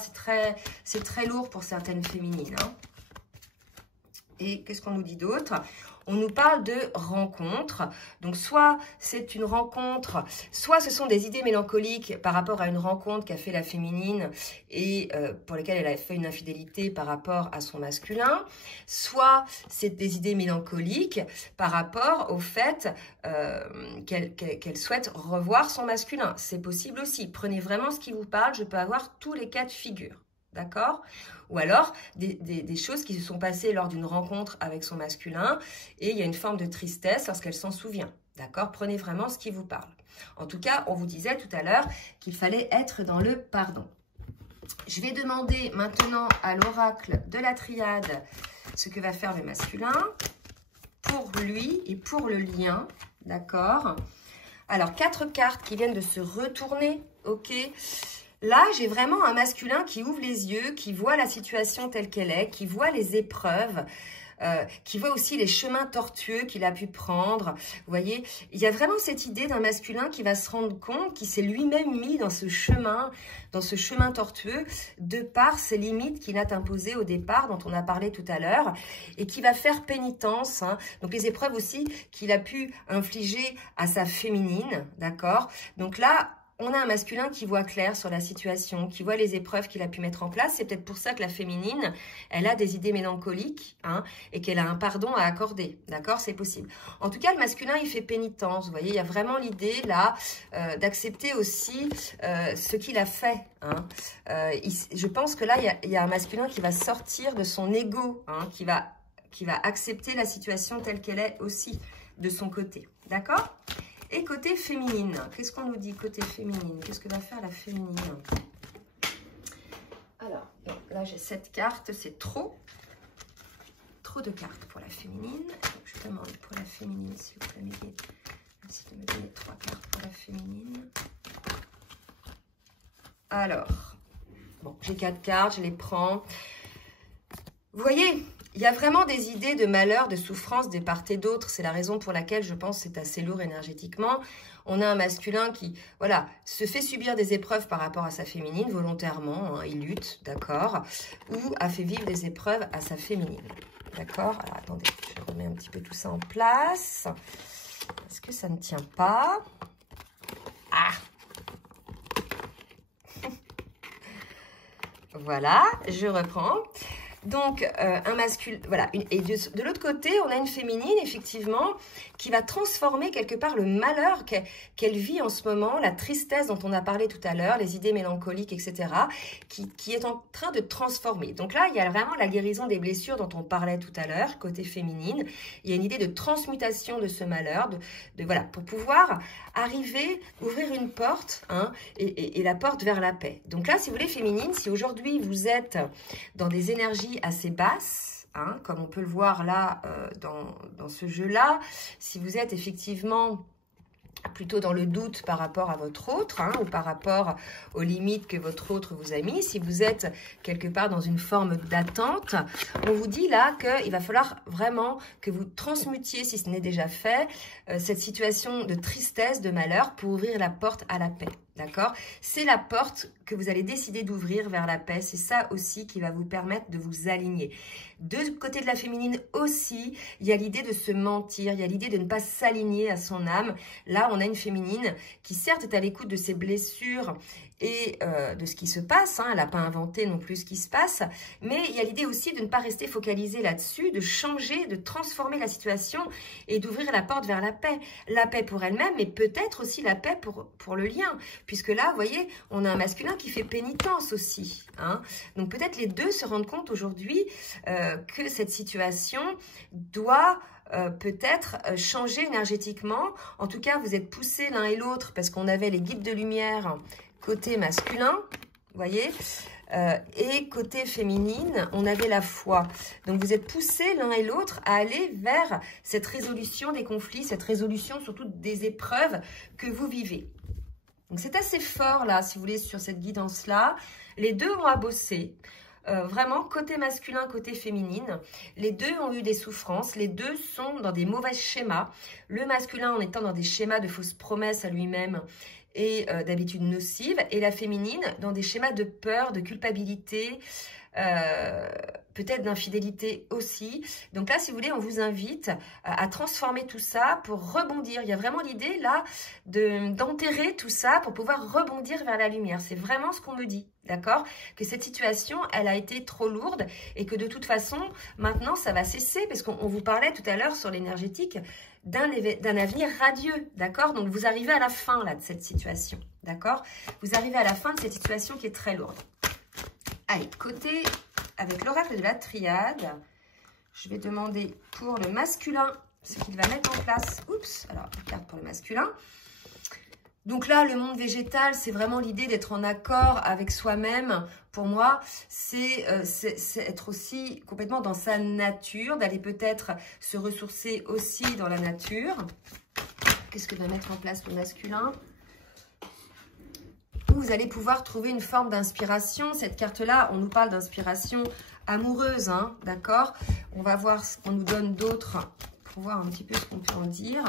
c'est très lourd pour certaines féminines, hein. Et qu'est-ce qu'on nous dit d'autre? On nous parle de rencontres. Donc, soit c'est une rencontre, soit ce sont des idées mélancoliques par rapport à une rencontre qu'a fait la féminine et pour lesquelles elle a fait une infidélité par rapport à son masculin. Soit c'est des idées mélancoliques par rapport au fait qu'elle souhaite revoir son masculin. C'est possible aussi. Prenez vraiment ce qui vous parle. Je peux avoir tous les cas de figure. D'accord? Ou alors des choses qui se sont passées lors d'une rencontre avec son masculin et il y a une forme de tristesse lorsqu'elle s'en souvient. D'accord? Prenez vraiment ce qui vous parle. En tout cas, on vous disait tout à l'heure qu'il fallait être dans le pardon. Je vais demander maintenant à l'oracle de la triade ce que va faire le masculin pour lui et pour le lien. D'accord? Alors, 4 cartes qui viennent de se retourner. Ok? Là, j'ai vraiment un masculin qui ouvre les yeux, qui voit la situation telle qu'elle est, qui voit les épreuves, qui voit aussi les chemins tortueux qu'il a pu prendre. Vous voyez, il y a vraiment cette idée d'un masculin qui va se rendre compte qu'il s'est lui-même mis dans ce chemin tortueux, de par ses limites qu'il a imposées au départ, dont on a parlé tout à l'heure, et qui va faire pénitence, hein. Donc les épreuves aussi qu'il a pu infliger à sa féminine, d'accord? Donc là, on a un masculin qui voit clair sur la situation, qui voit les épreuves qu'il a pu mettre en place. C'est peut-être pour ça que la féminine, elle a des idées mélancoliques, hein, et qu'elle a un pardon à accorder. D'accord? C'est possible. En tout cas, le masculin, il fait pénitence. Vous voyez, il y a vraiment l'idée, là, d'accepter aussi ce qu'il a fait. Hein. Je pense que là, il y a un masculin qui va sortir de son ego, hein, qui va accepter la situation telle qu'elle est aussi de son côté. D'accord? Et côté féminine, qu'est-ce qu'on nous dit côté féminine? Qu'est-ce que va faire la féminine? Alors, là j'ai 7 cartes, c'est trop de cartes pour la féminine. Donc, je demande pour la féminine, s'il vous plaît, merci de me donner 3 cartes pour la féminine. Alors, bon, j'ai 4 cartes, je les prends. Vous voyez, il y a vraiment des idées de malheur, de souffrance des part et d'autre. C'est la raison pour laquelle je pense que c'est assez lourd énergétiquement. On a un masculin qui, voilà, se fait subir des épreuves par rapport à sa féminine volontairement. Hein, il lutte, d'accord, ou a fait vivre des épreuves à sa féminine. D'accord? Alors, attendez, je remets un petit peu tout ça en place. Est-ce que ça ne tient pas? Ah! Voilà, je reprends. Donc, un masculin, voilà. Et de l'autre côté, on a une féminine, effectivement, qui va transformer quelque part le malheur qu'elle vit en ce moment, la tristesse dont on a parlé tout à l'heure, les idées mélancoliques, etc., qui est en train de transformer. Donc là, il y a vraiment la guérison des blessures dont on parlait tout à l'heure, côté féminine. Il y a une idée de transmutation de ce malheur, voilà, pour pouvoir arriver, ouvrir une porte, hein, et la porte vers la paix. Donc là, si vous voulez, féminine, si aujourd'hui vous êtes dans des énergies assez basse, hein, comme on peut le voir là dans ce jeu-là. Si vous êtes effectivement plutôt dans le doute par rapport à votre autre, hein, ou par rapport aux limites que votre autre vous a mis, si vous êtes quelque part dans une forme d'attente, on vous dit là qu'il va falloir vraiment que vous transmutiez, si ce n'est déjà fait, cette situation de tristesse, de malheur, pour ouvrir la porte à la paix. D'accord? C'est la porte que vous allez décider d'ouvrir vers la paix. C'est ça aussi qui va vous permettre de vous aligner. De côté de la féminine aussi, il y a l'idée de se mentir, il y a l'idée de ne pas s'aligner à son âme. Là, on a une féminine qui certes est à l'écoute de ses blessures et de ce qui se passe, hein, elle n'a pas inventé non plus ce qui se passe, mais il y a l'idée aussi de ne pas rester focalisée là-dessus, de changer, de transformer la situation et d'ouvrir la porte vers la paix pour elle-même, mais peut-être aussi la paix pour le lien, puisque là, vous voyez, on a un masculin qui fait pénitence aussi, hein. Donc peut-être les deux se rendent compte aujourd'hui que cette situation doit peut-être changer énergétiquement. En tout cas, vous êtes poussés l'un et l'autre parce qu'on avait les guides de lumière côté masculin, vous voyez, et côté féminine, on avait la foi. Donc, vous êtes poussés l'un et l'autre à aller vers cette résolution des conflits, cette résolution surtout des épreuves que vous vivez. Donc, c'est assez fort, là, si vous voulez, sur cette guidance-là. Les deux ont à bosser. Vraiment, côté masculin, côté féminine, les deux ont eu des souffrances, les deux sont dans des mauvais schémas. Le masculin en étant dans des schémas de fausses promesses à lui-même et d'habitude nocives, et la féminine dans des schémas de peur, de culpabilité, peut-être d'infidélité aussi. Donc là, si vous voulez, on vous invite à transformer tout ça pour rebondir. Il y a vraiment l'idée là d'enterrer tout ça pour pouvoir rebondir vers la lumière. C'est vraiment ce qu'on me dit, d'accord? Que cette situation, elle a été trop lourde et que de toute façon, maintenant, ça va cesser parce qu'on vous parlait tout à l'heure sur l'énergétique d'un avenir radieux, d'accord? Donc, vous arrivez à la fin là de cette situation, d'accord? Vous arrivez à la fin de cette situation qui est très lourde. Allez, côté, avec l'oracle de la triade, je vais demander pour le masculin ce qu'il va mettre en place. Oups, alors, une carte pour le masculin. Donc là, le monde végétal, c'est vraiment l'idée d'être en accord avec soi-même. Pour moi, c'est être aussi complètement dans sa nature, d'aller peut-être se ressourcer aussi dans la nature. Qu'est-ce que va mettre en place le masculin ? Vous allez pouvoir trouver une forme d'inspiration. Cette carte-là, on nous parle d'inspiration amoureuse, hein, d'accord? On va voir ce qu'on nous donne d'autre pour voir un petit peu ce qu'on peut en dire.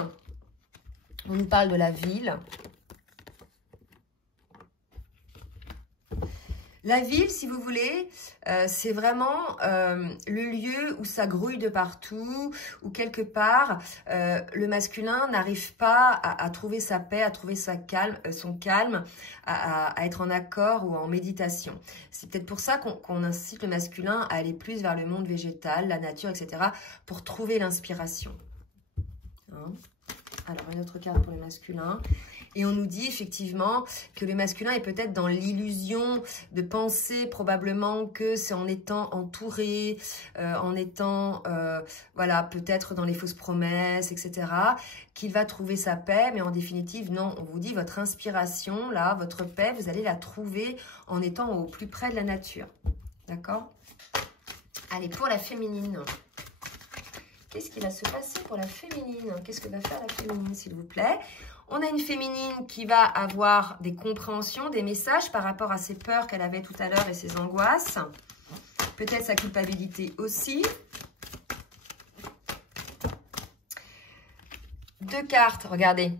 On nous parle de la ville. La ville, si vous voulez, c'est vraiment le lieu où ça grouille de partout, où quelque part, le masculin n'arrive pas à trouver sa paix, à trouver son calme, à être en accord ou en méditation. C'est peut-être pour ça qu'on incite le masculin à aller plus vers le monde végétal, la nature, etc., pour trouver l'inspiration. Hein? Alors, une autre carte pour le masculin. Et on nous dit effectivement que le masculin est peut-être dans l'illusion de penser probablement que c'est en étant entouré, en étant, voilà, peut-être dans les fausses promesses, etc., qu'il va trouver sa paix. Mais en définitive, non, on vous dit votre inspiration, là, votre paix, vous allez la trouver en étant au plus près de la nature. D'accord? Allez, pour la féminine. Qu'est-ce qui va se passer pour la féminine? Qu'est-ce que va faire la féminine, s'il vous plaît? On a une féminine qui va avoir des compréhensions, des messages par rapport à ses peurs qu'elle avait tout à l'heure et ses angoisses. Peut-être sa culpabilité aussi. Deux cartes, regardez.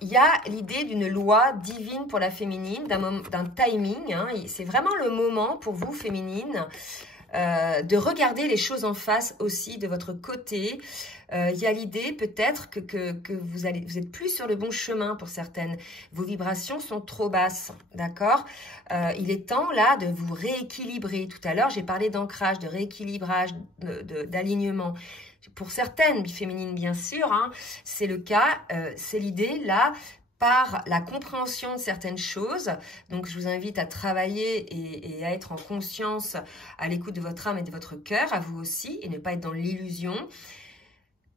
Il y a l'idée d'une loi divine pour la féminine, d'un timing. Hein. C'est vraiment le moment pour vous, féminine, de regarder les choses en face aussi de votre côté. Il y a l'idée peut-être que vous êtes plus sur le bon chemin pour certaines. Vos vibrations sont trop basses, d'accord? Il est temps là de vous rééquilibrer. Tout à l'heure, j'ai parlé d'ancrage, de rééquilibrage, d'alignement. Pour certaines féminines, bien sûr, hein, c'est le cas. C'est l'idée là, par la compréhension de certaines choses. Donc, je vous invite à travailler et à être en conscience, à l'écoute de votre âme et de votre cœur, à vous aussi, et ne pas être dans l'illusion.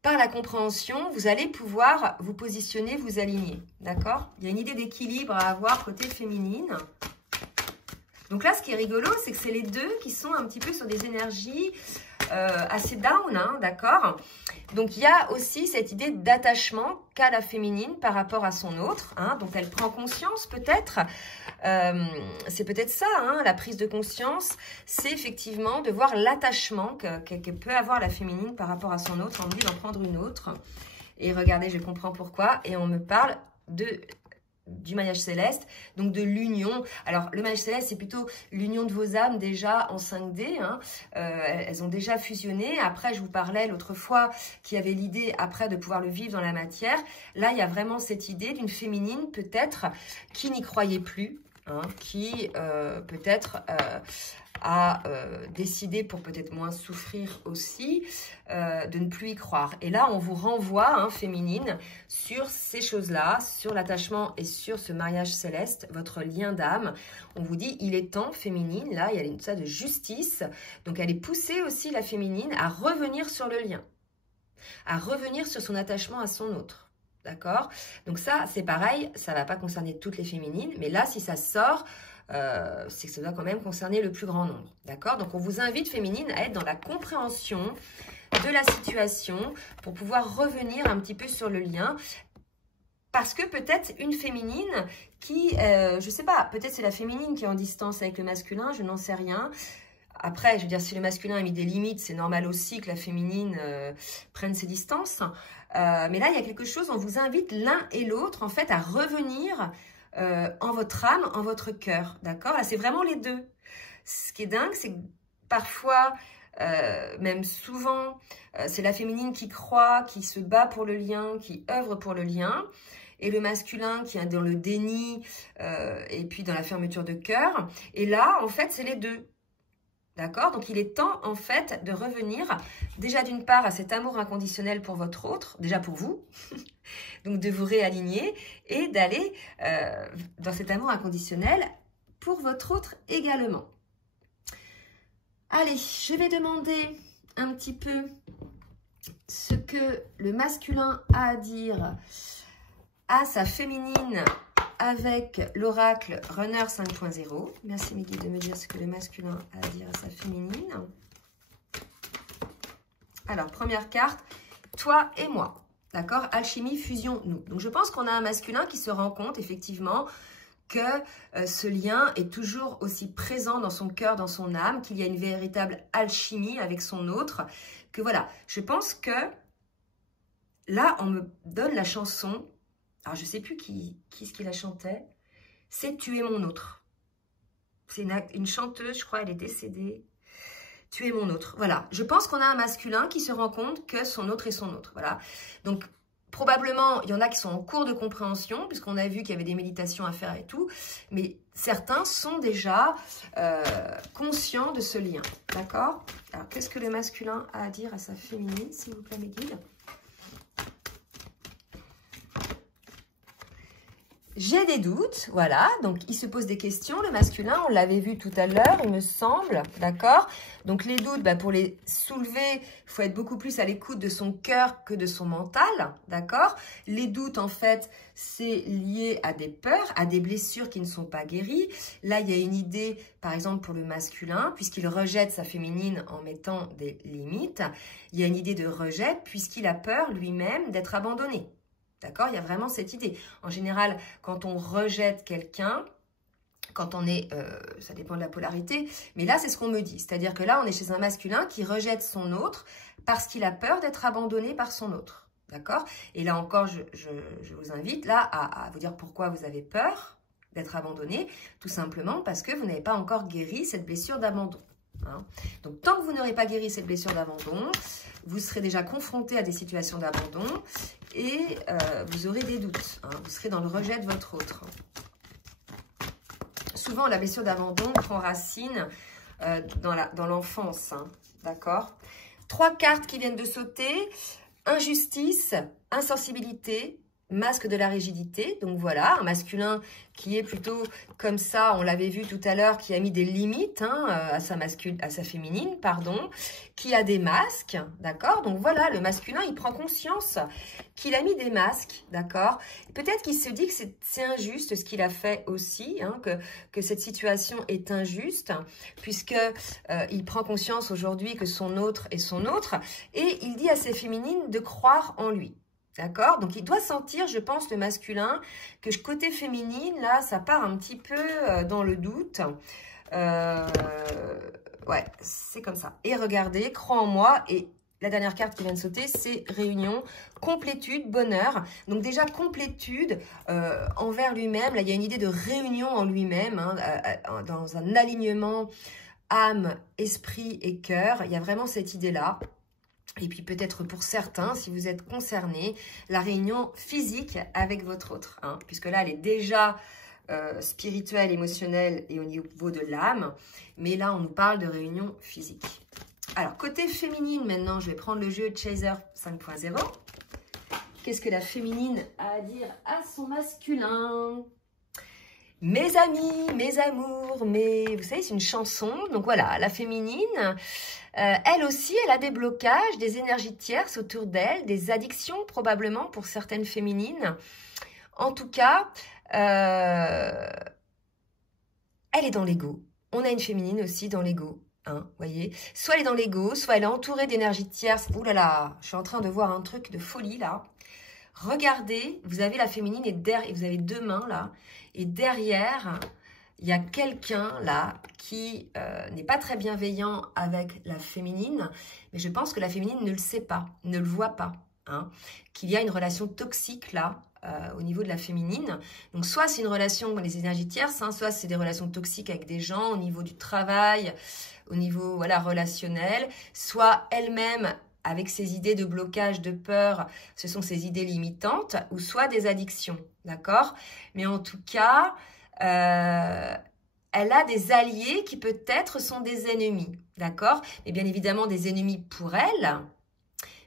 Par la compréhension, vous allez pouvoir vous positionner, vous aligner. D'accord? Il y a une idée d'équilibre à avoir côté féminine. Donc là, ce qui est rigolo, c'est que c'est les deux qui sont un petit peu sur des énergies assez down, hein, d'accord? Donc, il y a aussi cette idée d'attachement qu'a la féminine par rapport à son autre. Hein, donc, elle prend conscience peut-être. C'est peut-être ça, hein, la prise de conscience. C'est effectivement de voir l'attachement que peut avoir la féminine par rapport à son autre, envie d'en prendre une autre. Et regardez, je comprends pourquoi. Et on me parle du maillage céleste, donc de l'union. Alors, le maillage céleste, c'est plutôt l'union de vos âmes déjà en 5D. Hein. Elles ont déjà fusionné. Après, je vous parlais l'autre fois qu'il y avait l'idée après de pouvoir le vivre dans la matière. Là, il y a vraiment cette idée d'une féminine peut-être qui n'y croyait plus, hein, qui peut-être a décidé, pour peut-être moins souffrir aussi, de ne plus y croire. Et là, on vous renvoie, hein, féminine, sur ces choses-là, sur l'attachement et sur ce mariage céleste, votre lien d'âme. On vous dit, il est temps, féminine, là, il y a une sorte de justice. Donc, elle est poussée aussi, la féminine, à revenir sur le lien, à revenir sur son attachement à son autre. D'accord? Donc ça, c'est pareil, ça ne va pas concerner toutes les féminines, mais là, si ça sort, c'est que ça doit quand même concerner le plus grand nombre. D'accord? Donc, on vous invite, féminine, à être dans la compréhension de la situation pour pouvoir revenir un petit peu sur le lien. Parce que peut-être une féminine qui, je sais pas, peut-être c'est la féminine qui est en distance avec le masculin, je n'en sais rien. Après, je veux dire, si le masculin a mis des limites, c'est normal aussi que la féminine prenne ses distances. Mais là, il y a quelque chose, on vous invite l'un et l'autre, en fait, à revenir en votre âme, en votre cœur. D'accord? Là, c'est vraiment les deux. Ce qui est dingue, c'est que parfois, même souvent, c'est la féminine qui croit, qui se bat pour le lien, qui œuvre pour le lien. Et le masculin qui est dans le déni et puis dans la fermeture de cœur. Et là, en fait, c'est les deux. D'accord? Donc, il est temps, en fait, de revenir, déjà d'une part, à cet amour inconditionnel pour votre autre, déjà pour vous, donc de vous réaligner et d'aller dans cet amour inconditionnel pour votre autre également. Allez, je vais demander un petit peu ce que le masculin a à dire à sa féminine avec l'oracle Runner 5.0. Merci mes guides de me dire ce que le masculin a à dire à sa féminine. Alors, première carte, toi et moi. D'accord? Alchimie, fusion, nous. Donc, je pense qu'on a un masculin qui se rend compte, effectivement, que ce lien est toujours aussi présent dans son cœur, dans son âme, qu'il y a une véritable alchimie avec son autre. Que voilà, je pense que là, on me donne la chanson. Alors, je ne sais plus qui la chantait. C'est « Tu es mon autre ». C'est une chanteuse, je crois, elle est décédée. « Tu es mon autre ». Voilà. Je pense qu'on a un masculin qui se rend compte que son autre est son autre. Voilà. Donc, probablement, il y en a qui sont en cours de compréhension, puisqu'on a vu qu'il y avait des méditations à faire et tout. Mais certains sont déjà conscients de ce lien. D'accord? Alors, qu'est-ce que le masculin a à dire à sa féminine, s'il vous plaît, mes guides? J'ai des doutes, voilà, donc il se pose des questions, le masculin, on l'avait vu tout à l'heure, il me semble, d'accord? Donc les doutes, bah, pour les soulever, il faut être beaucoup plus à l'écoute de son cœur que de son mental, d'accord? Les doutes, en fait, c'est lié à des peurs, à des blessures qui ne sont pas guéries. Là, il y a une idée, par exemple, pour le masculin, puisqu'il rejette sa féminine en mettant des limites, il y a une idée de rejet, puisqu'il a peur lui-même d'être abandonné. D'accord? Il y a vraiment cette idée. En général, quand on rejette quelqu'un, quand on est... ça dépend de la polarité, mais là, c'est ce qu'on me dit. C'est-à-dire que là, on est chez un masculin qui rejette son autre parce qu'il a peur d'être abandonné par son autre. D'accord? Et là encore, je vous invite là à vous dire pourquoi vous avez peur d'être abandonné. Tout simplement parce que vous n'avez pas encore guéri cette blessure d'abandon. Hein. Donc, tant que vous n'aurez pas guéri cette blessure d'abandon, vous serez déjà confronté à des situations d'abandon et vous aurez des doutes. Hein. Vous serez dans le rejet de votre autre. Souvent, la blessure d'abandon prend racine dans l'enfance. Hein. D'accord? 3 cartes qui viennent de sauter. Injustice, insensibilité, masque de la rigidité. Donc voilà, un masculin qui est plutôt comme ça, on l'avait vu tout à l'heure, qui a mis des limites hein, à sa féminine, pardon, qui a des masques, d'accord? Donc voilà, le masculin, il prend conscience qu'il a mis des masques, d'accord? Peut-être qu'il se dit que c'est injuste ce qu'il a fait aussi, hein, que cette situation est injuste, puisque il prend conscience aujourd'hui que son autre est son autre, et il dit à ses féminines de croire en lui. D'accord? Donc, il doit sentir, je pense, le masculin, que côté féminine, là, ça part un petit peu dans le doute. Ouais, c'est comme ça. Et regardez, crois en moi. Et la dernière carte qui vient de sauter, c'est réunion, complétude, bonheur. Donc, déjà, complétude envers lui-même. Là, il y a une idée de réunion en lui-même, hein, dans un alignement âme, esprit et cœur. Il y a vraiment cette idée-là. Et puis peut-être pour certains, si vous êtes concernés, la réunion physique avec votre autre. Hein, puisque là, elle est déjà spirituelle, émotionnelle et au niveau de l'âme. Mais là, on nous parle de réunion physique. Alors, côté féminine, maintenant, je vais prendre le jeu Chaser 5.0. Qu'est-ce que la féminine a à dire à son masculin ? Mes amis, mes amours, vous savez, c'est une chanson. Donc voilà, la féminine... elle aussi, elle a des blocages, des énergies tierces autour d'elle, des addictions probablement pour certaines féminines. En tout cas, elle est dans l'ego. On a une féminine aussi dans l'ego, hein, voyez. Soit elle est dans l'ego, soit elle est entourée d'énergies tierces. Ouh là là, je suis en train de voir un truc de folie là. Regardez, vous avez la féminine et derrière, vous avez 2 mains là, et derrière... il y a quelqu'un là qui n'est pas très bienveillant avec la féminine, mais je pense que la féminine ne le sait pas, ne le voit pas, hein, qu'il y a une relation toxique là au niveau de la féminine. Donc soit c'est une relation avec les énergies tierces, hein, soit c'est des relations toxiques avec des gens au niveau du travail, au niveau voilà, relationnel, soit elle-même avec ses idées de blocage, de peur, ce sont ses idées limitantes, ou soit des addictions, d'accord? Mais en tout cas... elle a des alliés qui peut-être sont des ennemis, d'accord? Et bien évidemment des ennemis pour elle,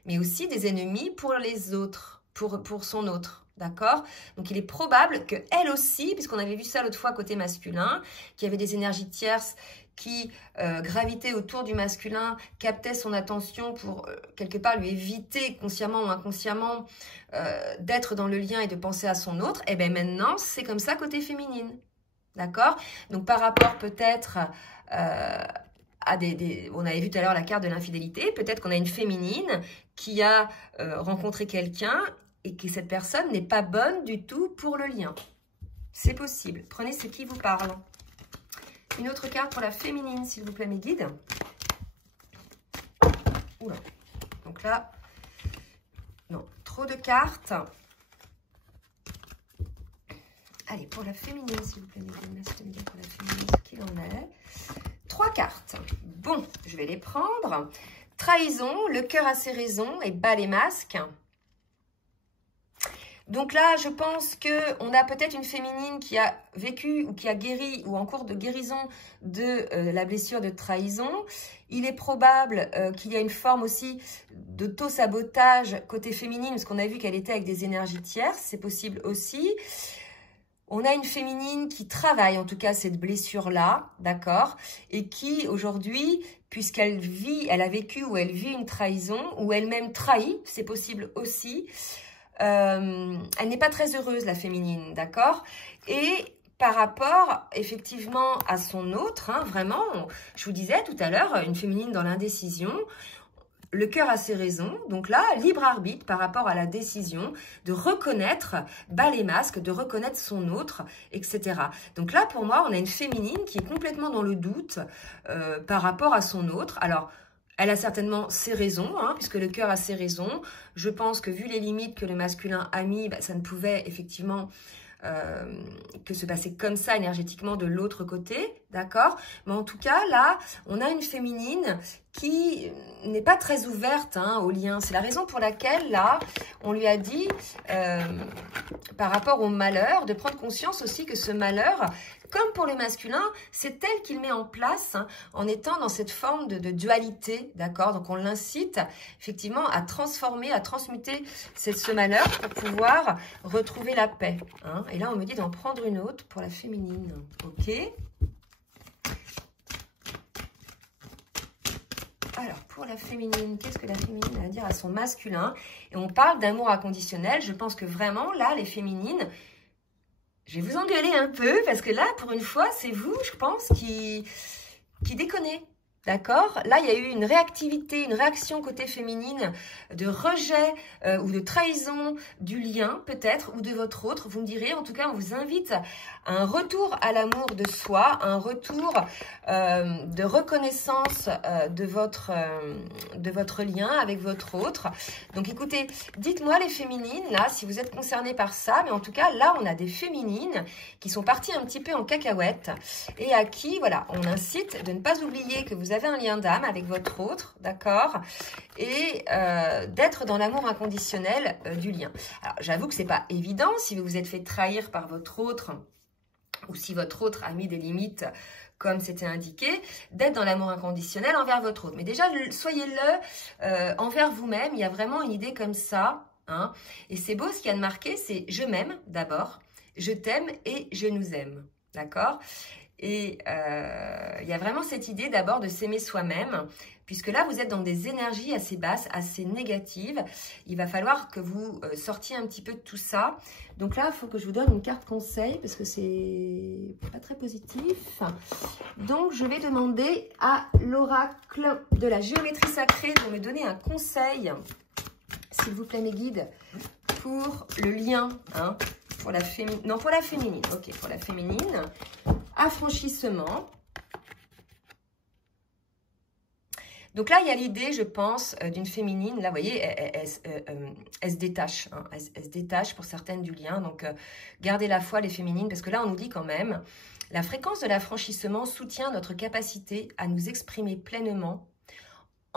mais aussi des ennemis pour les autres, pour son autre, d'accord? Donc il est probable qu'elle aussi, puisqu'on avait vu ça l'autre fois côté masculin, qu'il y avait des énergies tierces qui gravitaient autour du masculin, captaient son attention pour quelque part lui éviter consciemment ou inconsciemment d'être dans le lien et de penser à son autre, et bien maintenant c'est comme ça côté féminine, d'accord? Donc par rapport peut-être à on avait vu tout à l'heure la carte de l'infidélité, peut-être qu'on a une féminine qui a rencontré quelqu'un et que cette personne n'est pas bonne du tout pour le lien. C'est possible, prenez ce qui vous parle. Une autre carte pour la féminine, s'il vous plaît, mes guides. Oula. Donc là, non, trop de cartes. Allez, pour la féminine, s'il vous plaît, mes guides. Merci de me dire pour la féminine ce qu'il en est. 3 cartes. Bon, je vais les prendre. Trahison, le cœur a ses raisons et bas les masques. Donc là, je pense qu'on a peut-être une féminine qui a vécu ou qui a guéri ou en cours de guérison de la blessure de trahison. Il est probable qu'il y a une forme aussi d'auto-sabotage côté féminine, parce qu'on a vu qu'elle était avec des énergies tierces, c'est possible aussi. On a une féminine qui travaille en tout cas cette blessure-là, d'accord, et qui aujourd'hui, puisqu'elle vit, elle a vécu ou elle vit une trahison, ou elle-même trahit, c'est possible aussi, elle n'est pas très heureuse, la féminine, d'accord? Et par rapport, effectivement, à son autre, hein, vraiment, je vous disais tout à l'heure, une féminine dans l'indécision, le cœur a ses raisons, donc là, libre arbitre par rapport à la décision de reconnaître, bas les masques, de reconnaître son autre, etc. Donc là, pour moi, on a une féminine qui est complètement dans le doute par rapport à son autre. Alors, elle a certainement ses raisons, hein, puisque le cœur a ses raisons. Je pense que vu les limites que le masculin a mis, bah, ça ne pouvait effectivement que se passer comme ça énergétiquement de l'autre côté. d'accord? Mais en tout cas, là, on a une féminine qui n'est pas très ouverte hein, au lien. C'est la raison pour laquelle, là, on lui a dit, par rapport au malheur, de prendre conscience aussi que ce malheur, comme pour le masculin, c'est elle qu'il met en place hein, en étant dans cette forme de dualité, d'accord? Donc, on l'incite effectivement à transformer, à transmuter ce malheur pour pouvoir retrouver la paix. Hein. Et là, on me dit d'en prendre une autre pour la féminine, ok? Alors, pour la féminine, qu'est-ce que la féminine a à dire à son masculin? Et on parle d'amour inconditionnel. Je pense que vraiment, là, les féminines, je vais vous engueuler un peu, parce que là, pour une fois, c'est vous, je pense, qui déconnez. D'accord? Là, il y a eu une réactivité, une réaction côté féminine de rejet ou de trahison du lien, peut-être, ou de votre autre. Vous me direz, en tout cas, on vous invite à un retour à l'amour de soi, un retour de reconnaissance de votre lien avec votre autre. Donc, écoutez, dites-moi les féminines, là, si vous êtes concernées par ça. Mais en tout cas, là, on a des féminines qui sont parties un petit peu en cacahuète et à qui, voilà, on incite de ne pas oublier que vous avez un lien d'âme avec votre autre, d'accord? Et d'être dans l'amour inconditionnel du lien. Alors, j'avoue que c'est pas évident si vous vous êtes fait trahir par votre autre ou si votre autre a mis des limites comme c'était indiqué, d'être dans l'amour inconditionnel envers votre autre. Mais déjà, soyez-le envers vous-même. Il y a vraiment une idée comme ça. Hein? Et c'est beau, ce qu'il y a de marqué, c'est « je m'aime » d'abord, « je t'aime » et « je nous aime ». D'accord? Et il y a vraiment cette idée d'abord de s'aimer soi-même, puisque là, vous êtes dans des énergies assez basses, assez négatives. Il va falloir que vous sortiez un petit peu de tout ça. Donc là, il faut que je vous donne une carte conseil, parce que c'est pas très positif. Donc, je vais demander à l'oracle de la géométrie sacrée de me donner un conseil, s'il vous plaît, mes guides, pour le lien, hein, pour la féminine. Non, pour la féminine. Ok, pour la féminine. Affranchissement. Donc là, il y a l'idée, je pense, d'une féminine. Là, vous voyez, elle se détache. Hein, elle se détache pour certaines du lien. Donc, gardez la foi, les féminines, parce que là, on nous dit quand même, la fréquence de l'affranchissement soutient notre capacité à nous exprimer pleinement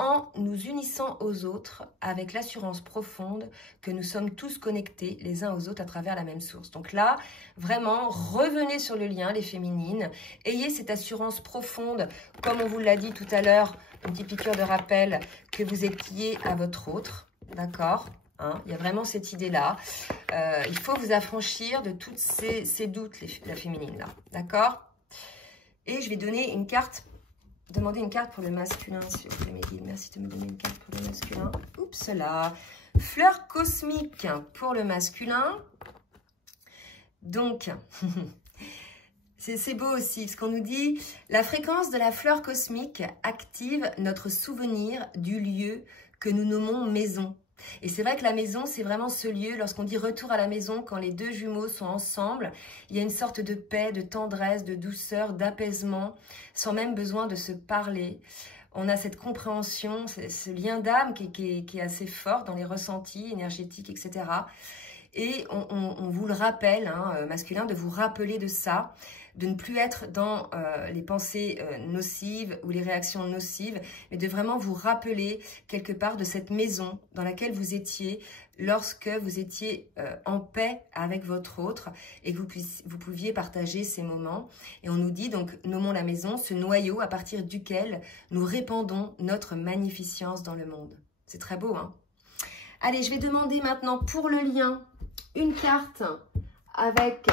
en nous unissant aux autres avec l'assurance profonde que nous sommes tous connectés les uns aux autres à travers la même source. Donc là, vraiment, revenez sur le lien, les féminines. Ayez cette assurance profonde, comme on vous l'a dit tout à l'heure, une petite piqûre de rappel, que vous êtes liés à votre autre. D'accord? Hein, il y a vraiment cette idée-là. Il faut vous affranchir de tous ces doutes, la féminine, là. D'accord? Et je vais donner une carte. Demandez une carte pour le masculin, s'il vous plaît, mes guides. Merci de me donner une carte pour le masculin. Oups là. Fleur cosmique pour le masculin. Donc, c'est beau aussi, ce qu'on nous dit. La fréquence de la fleur cosmique active notre souvenir du lieu que nous nommons maison. Et c'est vrai que la maison, c'est vraiment ce lieu, lorsqu'on dit retour à la maison, quand les deux jumeaux sont ensemble, il y a une sorte de paix, de tendresse, de douceur, d'apaisement, sans même besoin de se parler. On a cette compréhension, ce lien d'âme qui est assez fort dans les ressentis énergétiques, etc. Et on vous le rappelle, hein, masculin, de vous rappeler de ça, de ne plus être dans les pensées nocives ou les réactions nocives, mais de vraiment vous rappeler quelque part de cette maison dans laquelle vous étiez lorsque vous étiez en paix avec votre autre et que vous pouviez partager ces moments. Et on nous dit donc, nommons la maison, ce noyau à partir duquel nous répandons notre magnificence dans le monde. C'est très beau, hein? Allez, je vais demander maintenant pour le lien une carte avec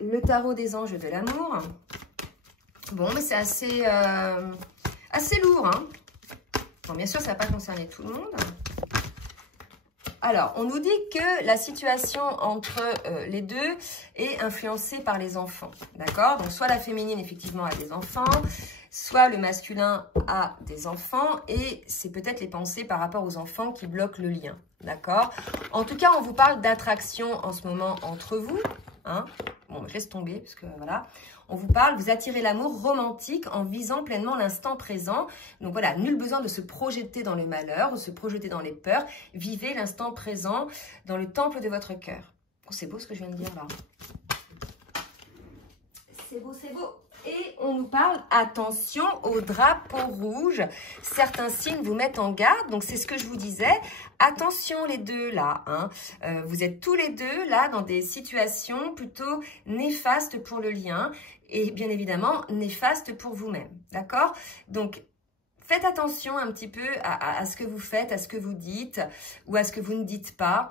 le tarot des anges de l'amour. Bon, mais c'est assez lourd, hein. Bon, bien sûr, ça ne va pas concerner tout le monde. Alors, on nous dit que la situation entre les deux est influencée par les enfants, d'accord? Donc, soit la féminine, effectivement, a des enfants, soit le masculin a des enfants, et c'est peut-être les pensées par rapport aux enfants qui bloquent le lien, d'accord? En tout cas, on vous parle d'attraction en ce moment entre vous, hein? Bon, je laisse tomber, parce que voilà. On vous parle, vous attirez l'amour romantique en visant pleinement l'instant présent. Donc voilà, nul besoin de se projeter dans le malheur ou se projeter dans les peurs. Vivez l'instant présent dans le temple de votre cœur. Oh, c'est beau ce que je viens de dire là. C'est beau, c'est beau. Et on nous parle, attention au drapeau rouge. Certains signes vous mettent en garde. Donc, c'est ce que je vous disais. Attention les deux là. Hein. Vous êtes tous les deux là dans des situations plutôt néfastes pour le lien. Et bien évidemment, néfastes pour vous-même. D'accord? Donc, faites attention un petit peu à ce que vous faites, à ce que vous dites ou à ce que vous ne dites pas.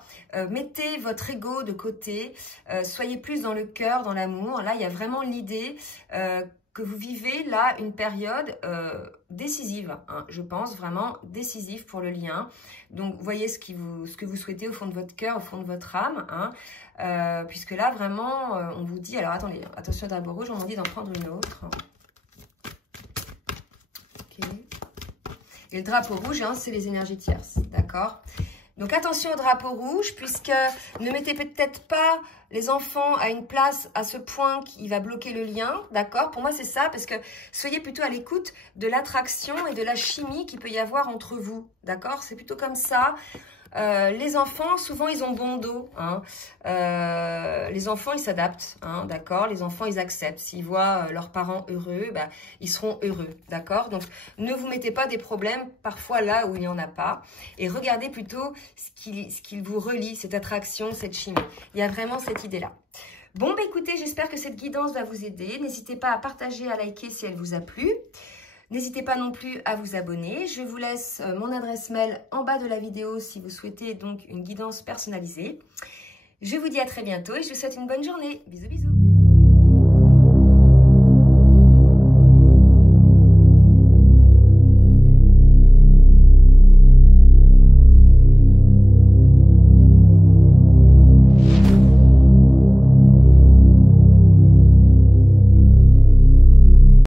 Mettez votre ego de côté. Soyez plus dans le cœur, dans l'amour. Là, il y a vraiment l'idée que vous vivez là une période décisive. Hein, je pense vraiment décisive pour le lien. Donc, voyez ce que vous souhaitez au fond de votre cœur, au fond de votre âme. Hein, puisque là, vraiment, on vous dit... Alors, attendez, attention au drapeau rouge, on m'a dit d'en prendre une autre. Ok. Et le drapeau rouge, hein, c'est les énergies tierces, d'accord? Donc, attention au drapeau rouge, puisque ne mettez peut-être pas les enfants à une place à ce point qui va bloquer le lien, d'accord? Pour moi, c'est ça, parce que soyez plutôt à l'écoute de l'attraction et de la chimie qu'il peut y avoir entre vous, d'accord? C'est plutôt comme ça. Les enfants, souvent, ils ont bon dos. Hein. Les enfants, ils s'adaptent, hein, d'accord? Les enfants, ils acceptent. S'ils voient leurs parents heureux, bah, ils seront heureux, d'accord? Donc, ne vous mettez pas des problèmes parfois là où il n'y en a pas. Et regardez plutôt ce qui vous relie, cette attraction, cette chimie. Il y a vraiment cette idée-là. Bon, bah, écoutez, j'espère que cette guidance va vous aider. N'hésitez pas à partager, à liker si elle vous a plu. N'hésitez pas non plus à vous abonner. Je vous laisse mon adresse mail en bas de la vidéo si vous souhaitez donc une guidance personnalisée. Je vous dis à très bientôt et je vous souhaite une bonne journée. Bisous, bisous.